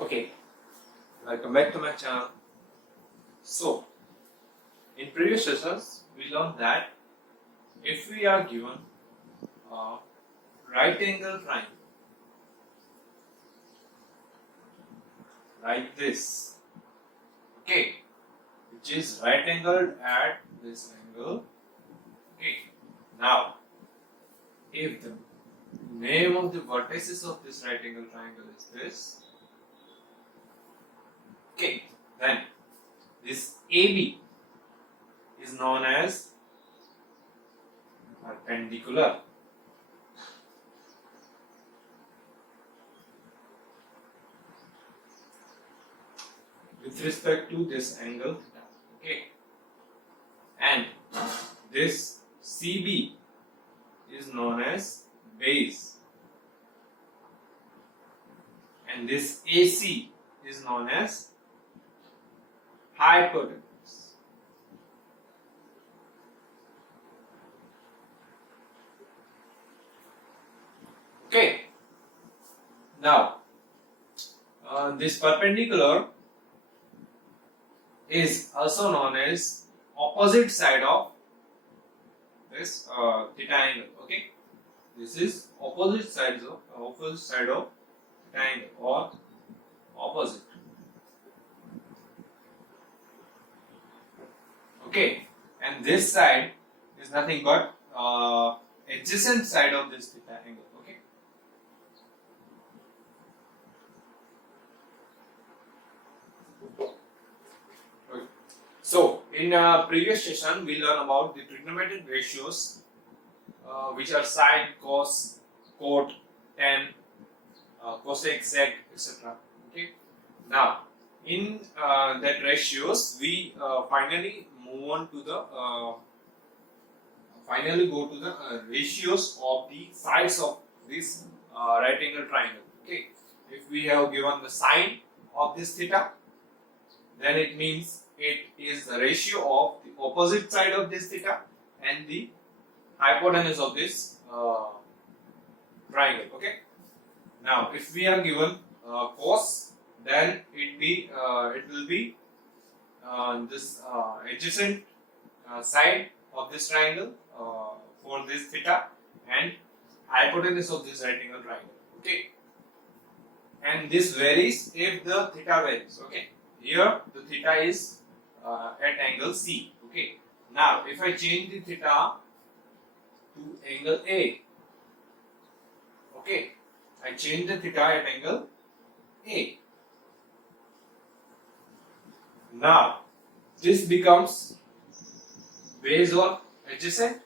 Okay, welcome back to my channel. So, in previous sessions, we learned that if we are given a right angle triangle like this, okay, which is right angled at this angle, okay. Now, if the name of the vertices of this right angle triangle is this, okay, then this AB is known as perpendicular. With respect to this angle theta, okay, and this CB is known as base, and this AC is known as hypotenuse. Okay. Now, this perpendicular is also known as opposite side of this theta angle. Okay, this is opposite side of theta angle or opposite. Okay, and this side is nothing but adjacent side of this theta angle. Okay. So, in previous session, we learned about the trigonometric ratios, which are sine, cos, cot, tan, cosec, sec, etc. Okay. Now, in that ratios, we finally move on to the go to the ratios of the sides of this right angle triangle. Okay. If we have given the sine of this theta, then it means it is the ratio of the opposite side of this theta and the hypotenuse of this triangle. Okay. Now, if we are given cos, then it will be this adjacent side of this triangle for this theta and hypotenuse of this right angle triangle. Okay. And this varies if the theta varies. Okay. Here the theta is at angle C. Okay. Now, if I change the theta to angle A, okay, I change the theta at angle A. Now, this becomes base or adjacent,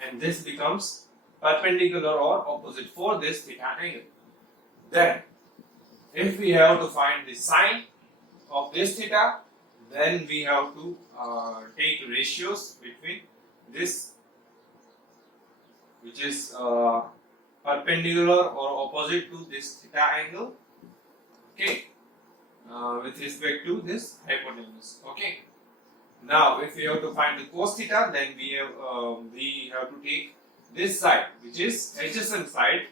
and this becomes perpendicular or opposite for this theta angle. Then, if we have to find the sine of this theta, then we have to take ratios between this, which is perpendicular or opposite to this theta angle, okay, with respect to this hypotenuse. Okay. Now, if we have to find the cos theta, then we have to take this side, which is adjacent side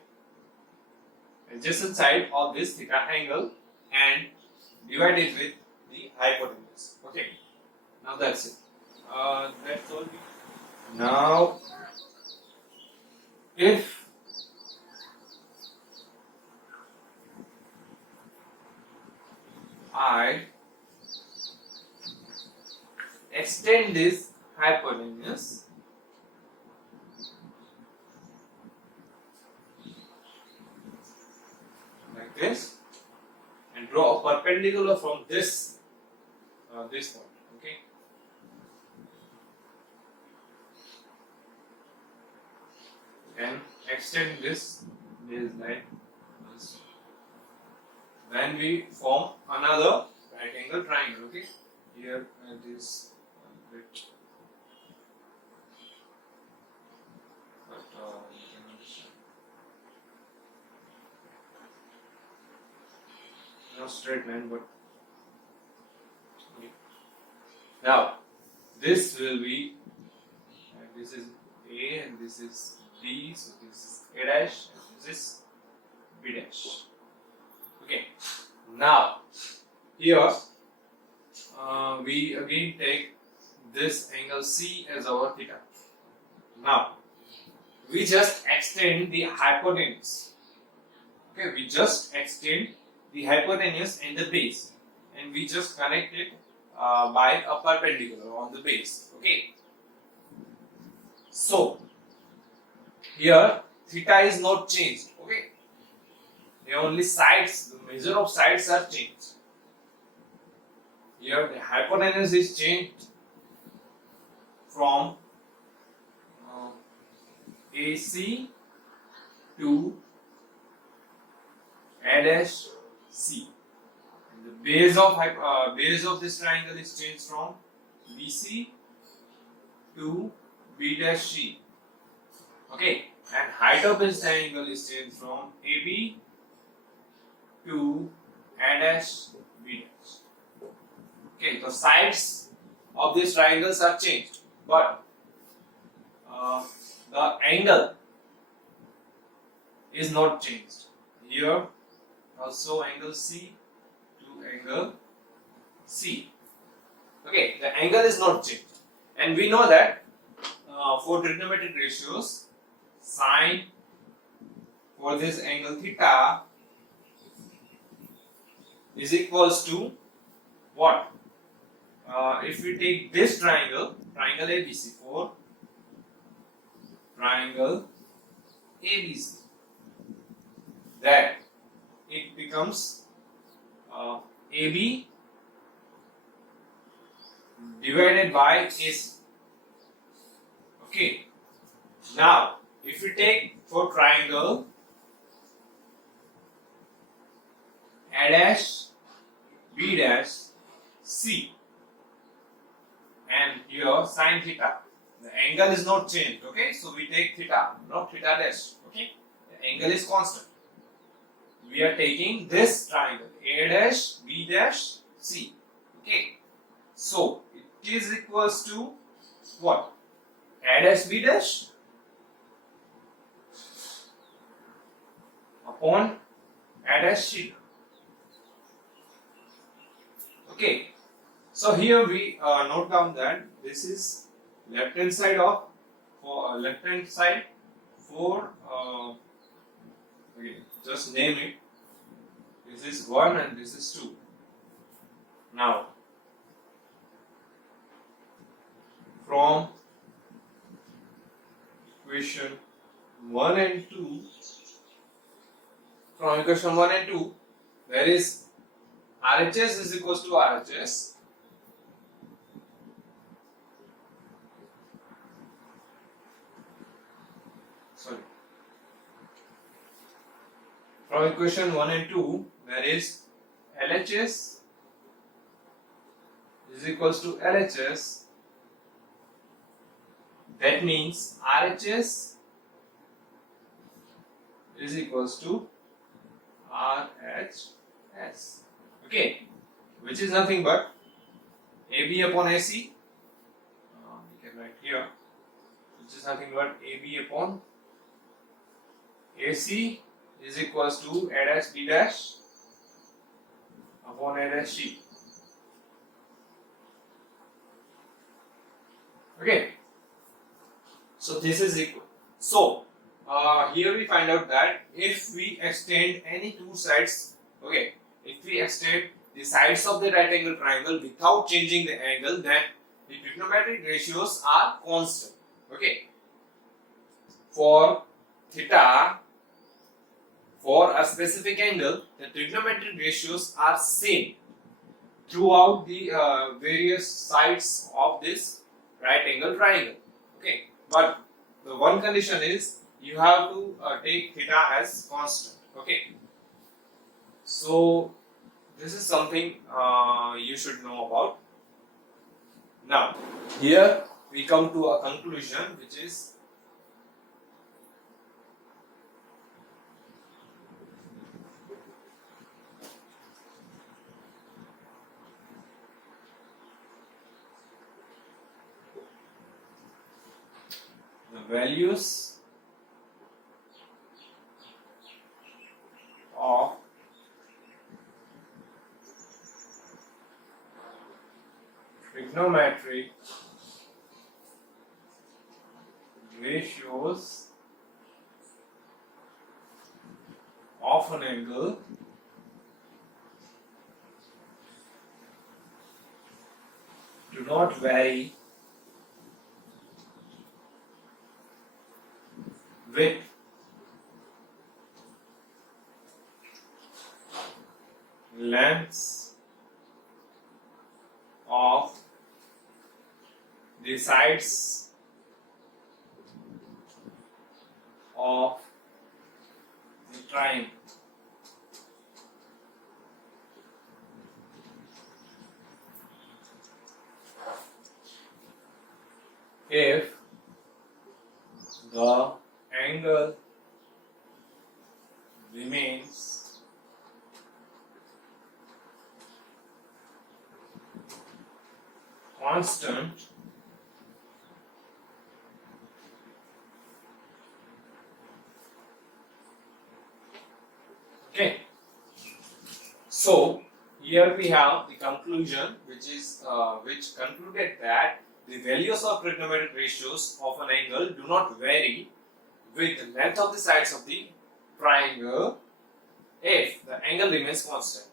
of this theta angle, and divide it with the hypotenuse. Okay. Now that's it. That's all. Now, if I extend this hypotenuse like this and draw a perpendicular from this point, okay, and extend this line, then we form another right angle triangle. Okay, here it is a bit, but you can understand. Not straight line, but okay. Now this will be, this is A and this is B, so this is A dash and this is B dash. Okay. Now here we again take this angle C as our theta. Now we just extend the hypotenuse. Okay, we just extend the hypotenuse and the base, and we just connect it by a perpendicular on the base. Okay, so here theta is not changed. Okay, the only sides, the measure of sides are changed. Here the hypotenuse is changed from AC to A dash C. And the base of this triangle is changed from BC to B dash C. Okay, and height of this triangle is changed from AB to A dash B dash. Okay, the sides of these triangles are changed, but the angle is not changed. Here also angle C to angle C. Okay, the angle is not changed, and we know that for trigonometric ratios, sine for this angle theta is equals to what? If we take this triangle ABC, for triangle ABC, then it becomes AB divided by AC. Okay. Now, if we take for triangle A dash B dash C, and here sine theta, the angle is not changed. Okay, so we take theta, not theta dash. Okay, the angle is constant. We are taking this triangle A dash B dash C. Okay, so it is equals to what? A dash B dash upon A dash C. Okay, so here we note down that this is left hand side of for okay, just name it. This is 1 and this is 2. Now from equation 1 and 2, there is RHS is equals to RHS. From equation 1 and 2, there is LHS is equals to LHS. That means RHS is equals to RHS. Okay, which is nothing but AB upon AC. We can write here, which is nothing but AB upon AC is equals to A dash B dash upon A dash C. Okay, so this is equal. So here we find out that if we extend any two sides, okay, if we extend the sides of the right angle triangle without changing the angle, then the trigonometric ratios are constant. Okay, for theta, for a specific angle, the trigonometric ratios are same throughout the various sides of this right angle triangle. Okay, but the one condition is you have to take theta as constant. Okay, so this is something you should know about. Now, here we come to a conclusion, which is the values of trigonometric ratios of an angle do not vary with lengths of the sides of the triangle. If the angle remains constant, okay. So here we have the conclusion, which concluded that the values of trigonometric ratios of an angle do not vary with the length of the sides of the triangle if the angle remains constant.